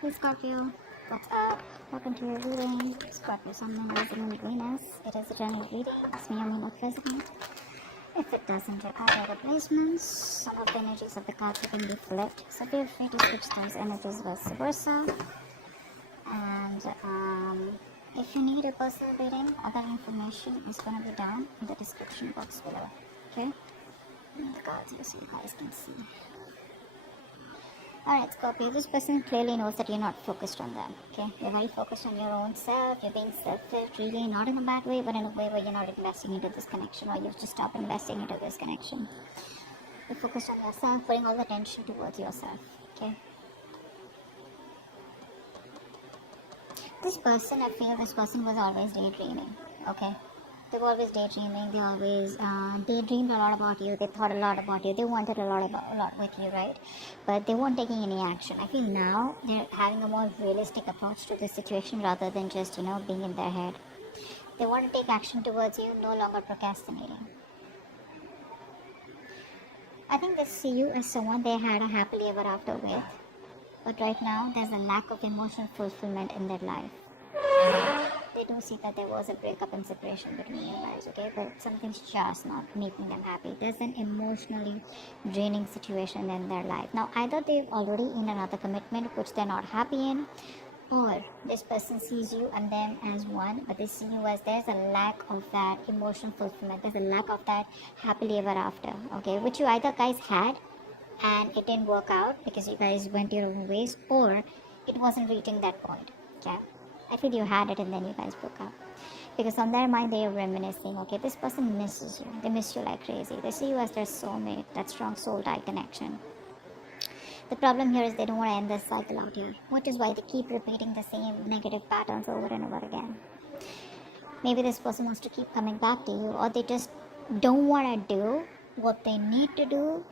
Hey Scorpio, what's up? Welcome to your reading. Scorpio, Sun, Moon, Rising, and Venus. It is a general reading. It's me, or me not present. If it doesn't, your card replacements. Some of the energies of the cards can be flipped, so feel free to switch those energies vice versa. And if you need a personal reading, other information is going to be down in the description box below. Okay? And the cards here so you guys can see. Alright Scorpio, this person clearly knows that you're not focused on them, okay? You're very focused on your own self, you're being selfish, really not in a bad way, but in a way where you're not investing into this connection, or you've just stopped investing into this connection. You're focused on yourself, putting all the attention towards yourself, okay? This person, I feel this person was always daydreaming, okay? They were always daydreaming, they always daydreamed a lot about you, they thought a lot about you, they wanted a lot with you, right? But they weren't taking any action. I feel now they're having a more realistic approach to the situation rather than just, being in their head. They want to take action towards you, no longer procrastinating. I think they see you as someone they had a happily ever after with. But right now, there's a lack of emotional fulfillment in their life. They do see that there was a breakup and separation between you guys, okay? But something's just not making them happy. There's an emotionally draining situation in their life. Now, either they're already in another commitment which they're not happy in, or this person sees you and them as one, but they see you as there's a lack of that emotional fulfillment. There's a lack of that happily ever after, okay? Which you either guys had and it didn't work out because you guys went your own ways, or it wasn't reaching that point, okay? I feel you had it and then you guys broke up. Because on their mind they are reminiscing, okay, this person misses you. They miss you like crazy. They see you as their soulmate, that strong soul tie connection. The problem here is they don't want to end this cycle out here, which is why they keep repeating the same negative patterns over and over again. Maybe this person wants to keep coming back to you, or they just don't want to do what they need to do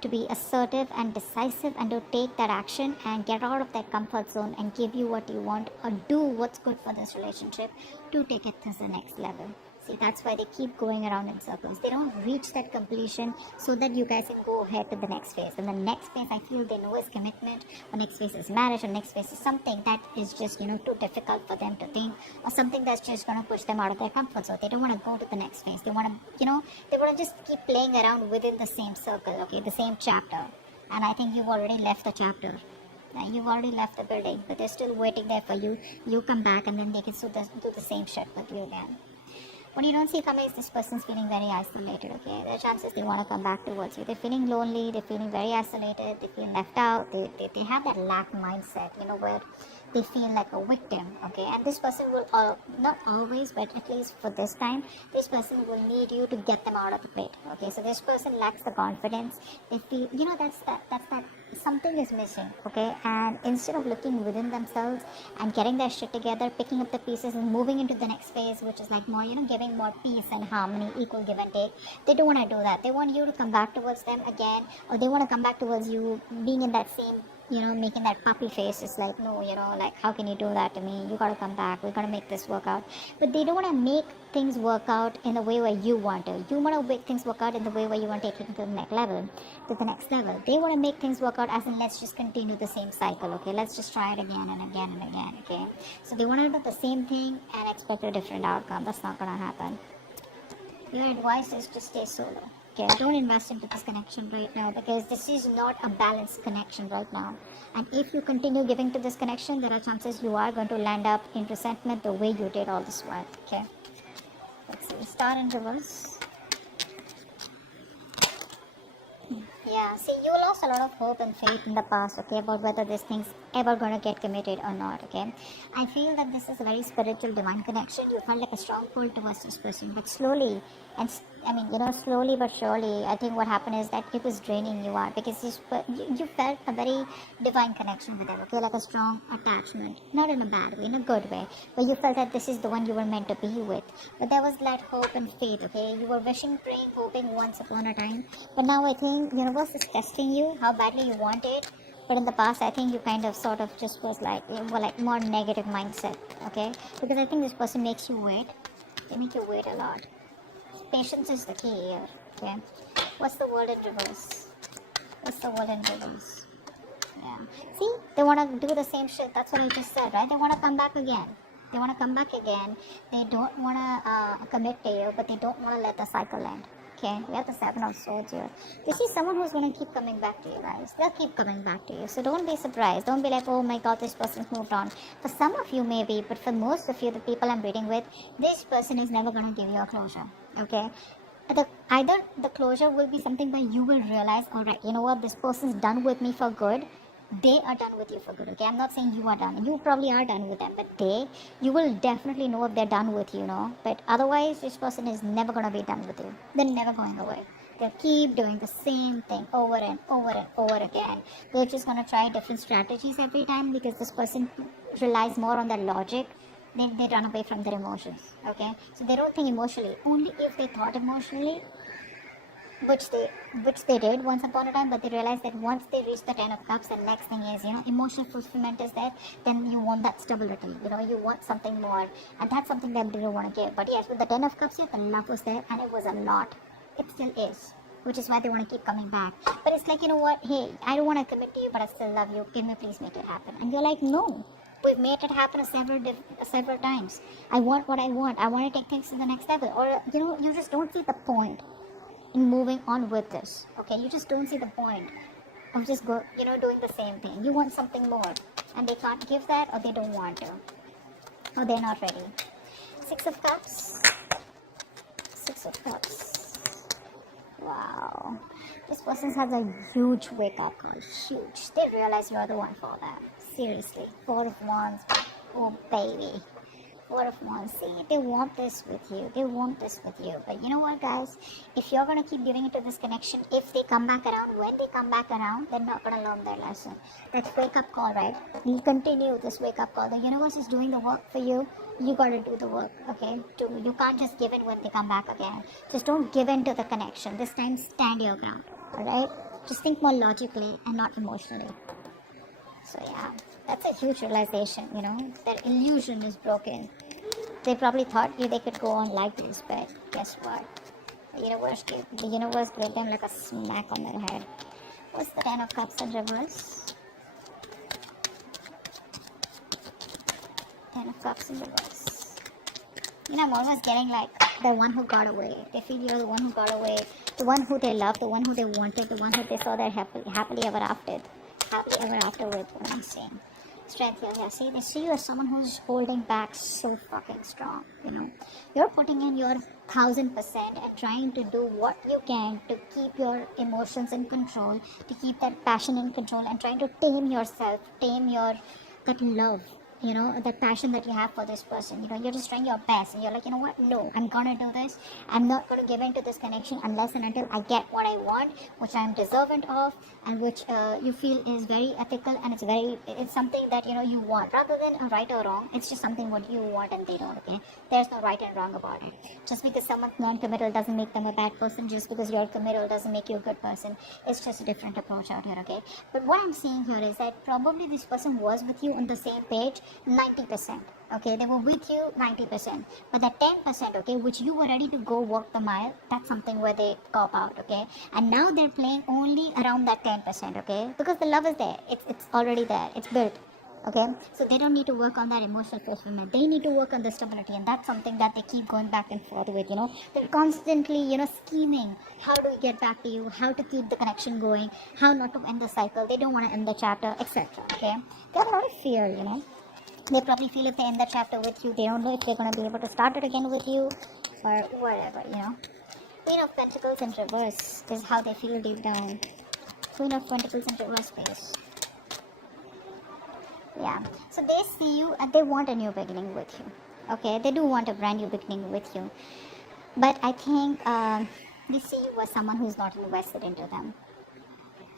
to be assertive and decisive and to take that action and get out of that comfort zone and give you what you want, or do what's good for this relationship to take it to the next level. See, that's why they keep going around in circles. They don't reach that completion so that you guys can go ahead to the next phase. And the next phase, I feel they know is commitment, or next phase is marriage, or next phase is something that is just, too difficult for them to think, or something that's just going to push them out of their comfort zone. They don't want to go to the next phase. They want to, they want to just keep playing around within the same circle, okay, the same chapter. And I think you've already left the chapter. You've already left the building, but they're still waiting there for you. You come back and then they can do the same shit with you again. What you don't see coming is this person's feeling very isolated, okay? There are chances they want to come back towards you. They're feeling lonely, they're feeling very isolated, they feel left out, they have that lack mindset, where they feel like a victim, okay? And this person will, not always, but at least for this time, this person will need you to get them out of the pit, okay? So this person lacks the confidence. They feel, that's that something is missing, okay? And instead of looking within themselves and getting their shit together, picking up the pieces and moving into the next phase, which is like more, giving more peace and harmony, equal give and take, they don't want to do that. They want you to come back towards them again, or they want to come back towards you being in that same, making that puppy face. It's like, no, like, how can you do that to me? You gotta come back. We gotta make this work out. But they don't want to make things work out in the way where you want to. You want to make things work out in the way where you want to take it to the next level. They want to make things work out as in, let's just continue the same cycle, okay? Let's just try it again and again and again, okay? So they want to do the same thing and expect a different outcome. That's not gonna happen. Your advice is to stay solo. Okay, don't invest into this connection right now, because this is not a balanced connection right now. And if you continue giving to this connection, there are chances you are going to land up in resentment the way you did all this while. Okay, let's see. Star in reverse. Yeah, see, you lost a lot of hope and faith in the past, okay, about whether this thing's ever gonna get committed or not, okay? I feel that this is a very spiritual, divine connection. You felt like a strong pull towards this person, but slowly, and slowly but surely, I think what happened is that it was draining you out, because you felt a very divine connection with them, okay, like a strong attachment, not in a bad way, in a good way, but you felt that this is the one you were meant to be with. But there was that hope and faith, okay? You were wishing, praying, hoping once upon a time, but now I think universe is testing you, how badly you want it. But in the past, I think you kind of sort of just was like, more negative mindset, okay? Because I think this person makes you wait. They make you wait a lot. Patience is the key here, okay? What's the world in reverse? What's the world in reverse? Yeah. See, they want to do the same shit. That's what I just said, right? They want to come back again. They want to come back again. They don't want to commit to you, but they don't want to let the cycle end. Okay, we have the Seven of Swords here. This is someone who's going to keep coming back to you guys. They'll keep coming back to you. So don't be surprised. Don't be like, oh my god, this person's moved on. For some of you maybe, but for most of you, the people I'm reading with, this person is never going to give you a closure. Okay? Either the closure will be something where you will realize, alright, you know what, this person's done with me for good. They are done with you for good, okay? I'm not saying you are done. You probably are done with them, but you will definitely know if they're done with you, know? But otherwise, this person is never going to be done with you. They're never going away. They'll keep doing the same thing over and over and over again. They're just going to try different strategies every time because this person relies more on their logic. Then they run away from their emotions, okay? So they don't think emotionally. Only if they thought emotionally, which they did once upon a time, but they realized that once they reach the 10 of cups, the next thing is, emotional fulfillment is there, then you want that stability, you want something more, and that's something that they don't want to give. But yes, with the 10 of cups here, the love was there, and it was a lot. It still is, which is why they want to keep coming back. But it's like, you know what, hey, I don't want to commit to you, but I still love you, can you please make it happen? And you're like, no, we've made it happen several times. I want what I want to take things to the next level. Or, you just don't see the point in moving on with this, okay? You just don't see the point of just doing the same thing. You want something more, and they can't give that, or they don't want to, or they're not ready. 6 of Cups. 6 of Cups. Wow. This person has a huge wake-up call. Huge. They realize you're the one for them. Seriously. 4 of Wands. Oh, baby. 4 of Wands. See, they want this with you. They want this with you. But you know what, guys? If you're going to keep giving into this connection, if they come back around, when they come back around, they're not going to learn their lesson. That wake-up call, right? You continue this wake-up call. The universe is doing the work for you. You got to do the work, okay? You can't just give in when they come back again. Just don't give in to the connection. This time, stand your ground, alright? Just think more logically and not emotionally. So yeah, that's a huge realization, Their illusion is broken. They probably thought they could go on like this, but guess what? The universe gave them like a smack on their head. What's the 10 of Cups in reverse? 10 of Cups in reverse. I'm always getting like the one who got away. They feel you're the one who got away, the one who they loved, the one who they wanted, the one who they saw their happily ever after. Happily ever after with what I'm saying. Strength here, yeah. See, they see you as someone who's holding back so fucking strong, You're putting in your 1000% and trying to do what you can to keep your emotions in control, to keep that passion in control, and trying to tame yourself, that love, that passion that you have for this person. You're just trying your best, and you're like, you know what, no, I'm gonna do this. I'm not gonna give in to this connection unless and until I get what I want, which I'm deserving of, and which you feel is very ethical, and it's something that you want, rather than a right or wrong. It's just something what you want and they don't, okay? There's no right and wrong about it. Just because someone's non-committal doesn't make them a bad person. Just because you're committal doesn't make you a good person. It's just a different approach out here, okay? But what I'm seeing here is that probably this person was with you on the same page 90%, okay? They were with you 90%, but that 10%, okay, which you were ready to go walk the mile, that's something where they cop out, okay? And now they're playing only around that 10%, okay? Because the love is there. It's already there. It's built, okay? So they don't need to work on that emotional fulfillment. They need to work on the stability, and that's something that they keep going back and forth with, They're constantly, scheming. How do we get back to you? How to keep the connection going? How not to end the cycle? They don't want to end the chapter, etc., okay? They have a lot of fear, They probably feel if they end the chapter with you, they don't know if they're going to be able to start it again with you, or whatever, Queen of Pentacles in reverse is how they feel deep down. Queen of Pentacles in reverse, please. Yeah, so they see you and they want a new beginning with you, okay? They do want a brand new beginning with you, but I think they see you as someone who's not invested into them.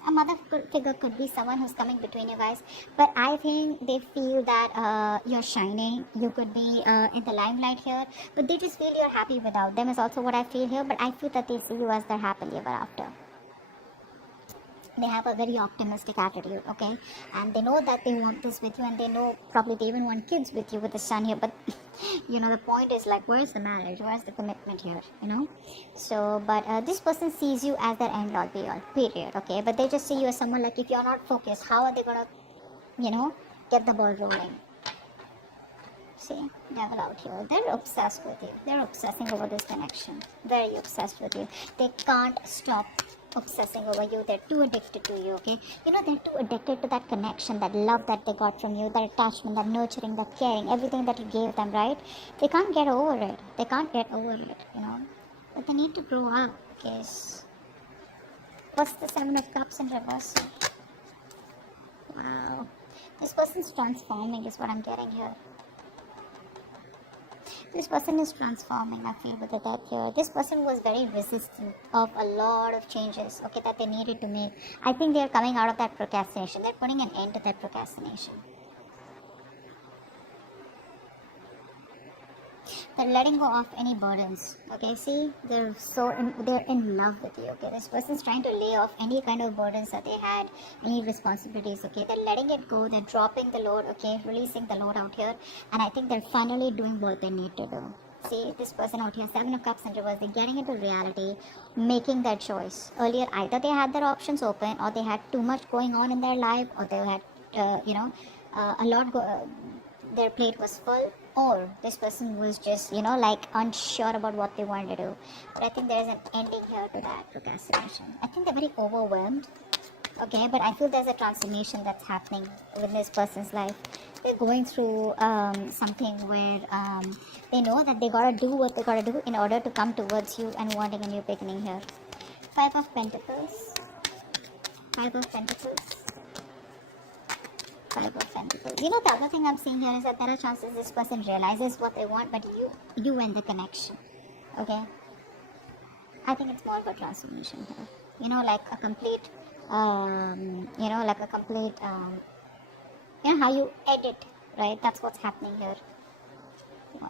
A mother figure could be someone who's coming between you guys, but I think they feel that you're shining. You could be in the limelight here, but they just feel you're happy without them is also what I feel here. But I feel that they see you as their happily ever after. They have a very optimistic attitude, okay, and they know that they want this with you, and they know probably they even want kids with you with the sun here. But the point is, like, where's the marriage, where's the commitment here, so but this person sees you as their end all be all, period, okay, but they just see you as someone, like, if you're not focused, how are they gonna get the ball rolling? See, devil out here. They're obsessed with you. They're obsessing over this connection. Very obsessed with you. They can't stop obsessing over you. They're too addicted to you, okay? They're too addicted to that connection, that love that they got from you, that attachment, that nurturing, that caring, everything that you gave them, right? They can't get over it. They can't get over it, But they need to grow up, because what's the Seven of Cups in reverse? Wow. This person's transforming is what I'm getting here. This person is transforming, I feel, with the death here. This person was very resistant of a lot of changes, okay, that they needed to make. I think they're coming out of that procrastination. They're putting an end to that procrastination. They're letting go of any burdens, okay? See, they're in love with you, okay? This person's trying to lay off any kind of burdens that they had, any responsibilities, okay? They're letting it go. They're dropping the load, okay? Releasing the load out here. And I think they're finally doing what they need to do. See, this person out here, Seven of Cups in reverse, they're getting into reality, making that choice. Earlier, either they had their options open, or they had too much going on in their life, or they had, a lot their plate was full, or this person was just unsure about what they wanted to do. But I think there's an ending here to that procrastination. I think they're very overwhelmed, okay, but I feel there's a transformation that's happening within this person's life. They're going through something where they know that they gotta do what they gotta do in order to come towards you and wanting a new beginning here. Five of Pentacles. Five of Pentacles. Five of Pentacles. The other thing I'm seeing here is that there are chances this person realizes what they want, but you end the connection. Okay? I think it's more of a transformation here. Like a complete, how you edit, right? That's what's happening here.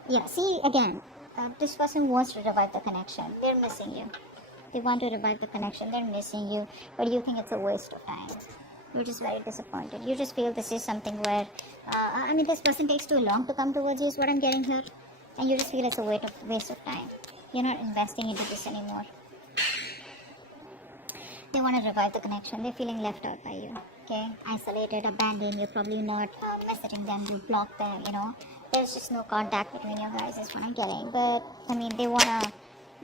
Yeah, see, again, this person wants to revive the connection. They're missing you. They want to revive the connection. They're missing you, but you think it's a waste of time. You're just very disappointed. You just feel this is something where, this person takes too long to come towards you is what I'm getting here. And you just feel it's a waste of time. You're not investing into this anymore. They want to revive the connection. They're feeling left out by you. Okay? Isolated, abandoned. You're probably not messaging them. You block them, There's just no contact between you guys is what I'm getting. But, they want to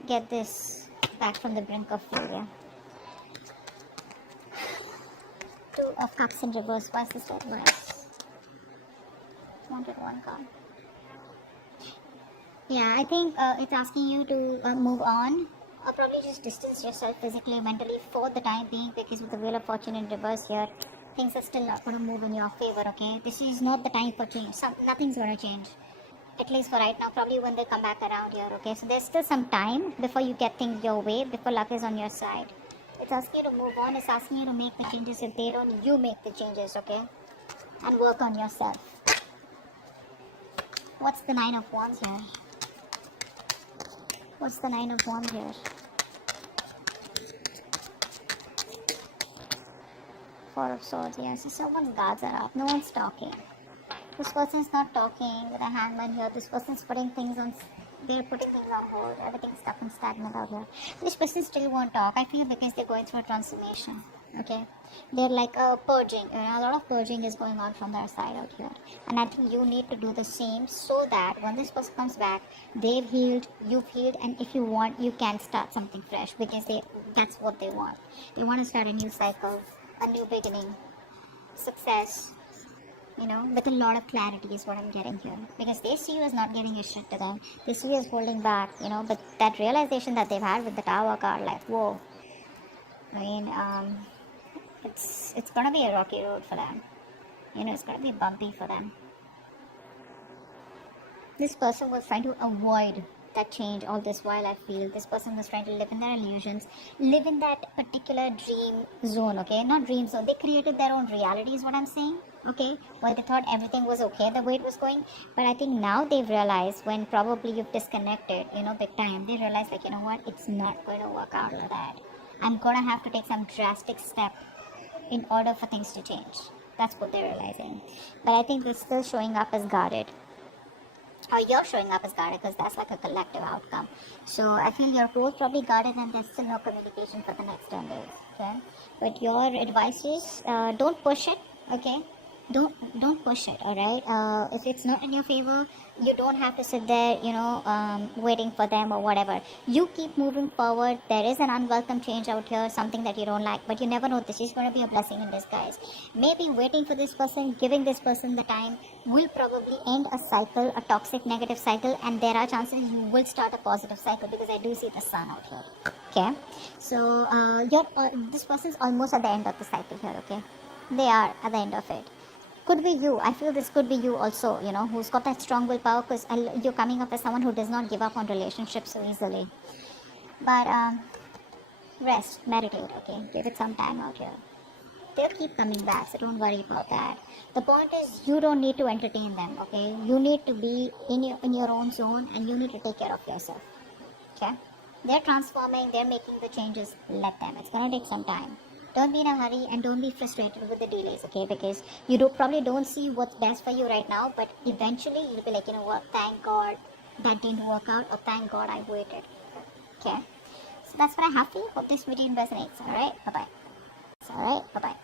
get this back from the brink of failure. Two of Cups in reverse. Why is this reverse? Wanted one card. Yeah, I think it's asking you to move on, or probably just distance yourself physically, mentally for the time being, because with the Wheel of Fortune in reverse here, things are still not going to move in your favor, okay? This is not the time for change. Nothing's going to change. At least for right now, probably when they come back around here, okay? So there's still some time before you get things your way, before luck is on your side. It's asking you to move on. It's asking you to make the changes. If they don't, you make the changes, okay? And work on yourself. What's the Nine of Wands here? What's the Nine of Wands here? Four of Swords, yes. So someone's guards are up. No one's talking. This person's not talking with a hangman here. This person's putting things on... They're putting things on hold. Everything's stuck and stagnant out here. This person still won't talk. I feel because they're going through a transformation. Okay? They're like purging. A lot of purging is going on from their side out here. And I think you need to do the same so that when this person comes back, they've healed, you've healed, and if you want, you can start something fresh because that's what they want. They want to start a new cycle, a new beginning, success. With a lot of clarity is what I'm getting here. Because they see you as not giving a shit to them. They see you as holding back, but that realization that they've had with the Tower card, like, whoa. It's gonna be a rocky road for them. It's gonna be bumpy for them. This person was trying to avoid that change all this while. I feel this person was trying to live in their illusions, live in that particular dream zone, okay? Not dream zone. They created their own reality is what I'm saying. Okay, well, they thought everything was okay the way it was going, but I think now they've realized when probably you've disconnected, big time, they realize, like, what, it's not going to work out like that. I'm going to have to take some drastic step in order for things to change. That's what they're realizing. But I think they're still showing up as guarded. Or you're showing up as guarded, because that's like a collective outcome. So I feel you're both probably guarded and there's still no communication for the next 10 days. Okay? But your advice is don't push it, okay? Don't push it, all right? If it's not in your favor, you don't have to sit there, waiting for them or whatever. You keep moving forward. There is an unwelcome change out here, something that you don't like, but you never know, this is going to be a blessing in disguise. Maybe waiting for this person, giving this person the time, will probably end a cycle, a toxic negative cycle, and there are chances you will start a positive cycle, because I do see the sun out here. Okay, so this person's almost at the end of the cycle here. Okay, they are at the end of it. Could be you. I feel this could be you also, who's got that strong willpower, because you're coming up as someone who does not give up on relationships so easily. But rest, meditate, okay? Give it some time out here. They'll keep coming back, so don't worry about that. The point is, you don't need to entertain them, okay? You need to be in your own zone, and you need to take care of yourself, okay? They're transforming, they're making the changes. Let them. It's gonna take some time. Don't be in a hurry, and don't be frustrated with the delays, okay? Because you probably don't see what's best for you right now, but eventually you'll be like, you know what, thank God that didn't work out, or thank God I waited, okay? So that's what I have for you. Hope this video resonates, alright? Bye-bye. Alright, bye-bye.